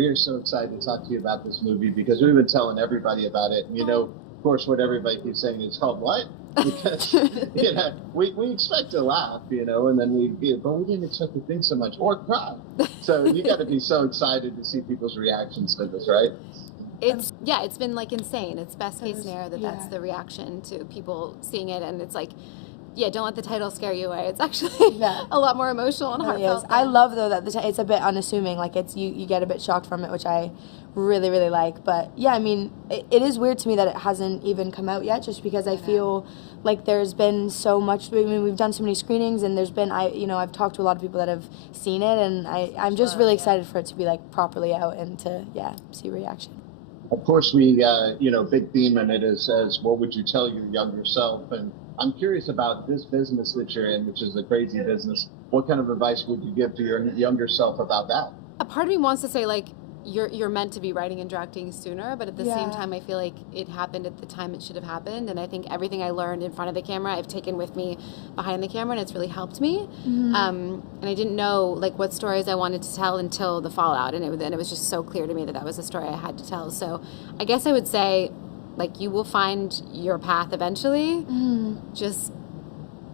we are so excited to talk to you about this movie because we've been telling everybody about it. And, of course, what everybody keeps saying is called what? Because, we expect to laugh, and then but we didn't expect to think so much or cry. So you got to be so excited to see people's reactions to this, right? It's been like insane. It's best case scenario that's the reaction to people seeing it, and it's like, don't let the title scare you away. It's actually a lot more emotional and heartfelt. I love though that it's a bit unassuming. Like you get a bit shocked from it, which I really really like. But yeah, I mean, it is weird to me that it hasn't even come out yet, just because I feel like there's been so much. I mean, we've done so many screenings, and there's been I've talked to a lot of people that have seen it, and I'm just really excited for it to be like properly out and to see reaction. Of course, we big theme in it is what would you tell your younger self? And I'm curious about this business that you're in, which is a crazy business. What kind of advice would you give to your younger self about that? A part of me wants to say, like, you're meant to be writing and directing sooner, but at the same time, I feel like it happened at the time it should have happened. And I think everything I learned in front of the camera, I've taken with me behind the camera, and it's really helped me. Mm-hmm. And I didn't know like what stories I wanted to tell until the fallout, and it was just so clear to me that was a story I had to tell. So I guess I would say, like, you will find your path eventually. Mm-hmm. Just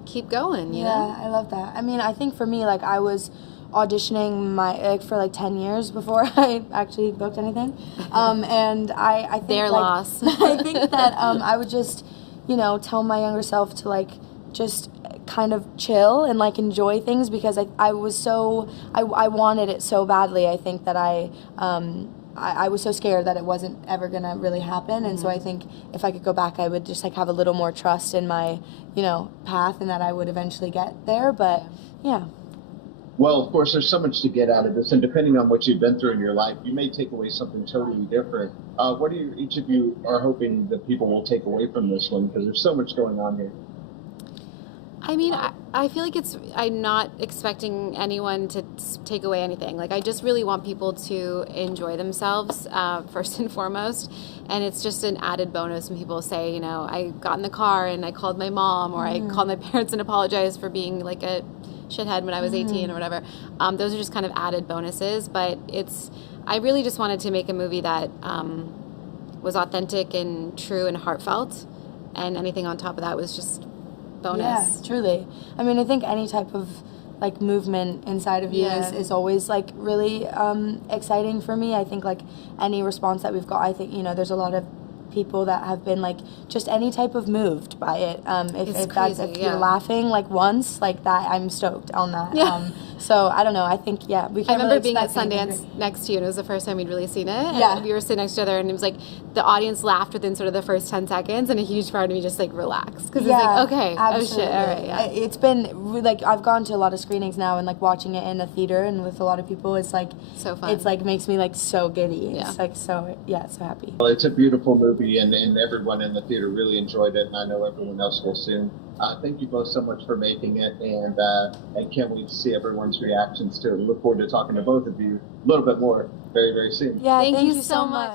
keep going, you know? I love that. I mean, I think for me, like, I was auditioning for like 10 years before I actually booked anything. And I think their loss. I think that I would just, tell my younger self to like just kind of chill and like enjoy things, because I wanted it so badly. I think that I was so scared that it wasn't ever gonna really happen. And so I think if I could go back, I would just like have a little more trust in my, path, and that I would eventually get there. But well, of course, there's so much to get out of this, and depending on what you've been through in your life, you may take away something totally different. What do each of you are hoping that people will take away from this one? Because there's so much going on here. I mean, I feel like I'm not expecting anyone to take away anything. Like, I just really want people to enjoy themselves, first and foremost. And it's just an added bonus when people say, I got in the car and I called my mom, or I called my parents and apologized for being like a shithead when I was 18 or whatever. Those are just kind of added bonuses. But I really just wanted to make a movie that was authentic and true and heartfelt. And anything on top of that was just bonus. Yeah, truly. I mean, I think any type of like movement inside of you is always like really exciting for me. I think like any response that we've got, I think there's a lot of people that have been like just any type of moved by it. If you're laughing like once like that, I'm stoked on that. So I don't know, I think we can't. I remember being at Sundance next to you, and it was the first time we'd really seen it. And we were sitting next to each other, and it was like the audience laughed within sort of the first 10 seconds, and a huge part of me just like relaxed, because it's like, okay, absolutely. Oh shit, all right, It's been like, I've gone to a lot of screenings now, and like watching it in a theater and with a lot of people, it's like so fun. It's like makes me like so giddy. It's like so happy. Well, it's a beautiful movie, and everyone in the theater really enjoyed it, and I know everyone else will soon. Thank you both so much for making it, and can't wait to see everyone's reactions to it. Look forward to talking to both of you a little bit more very, very soon. Yeah, thank you so much.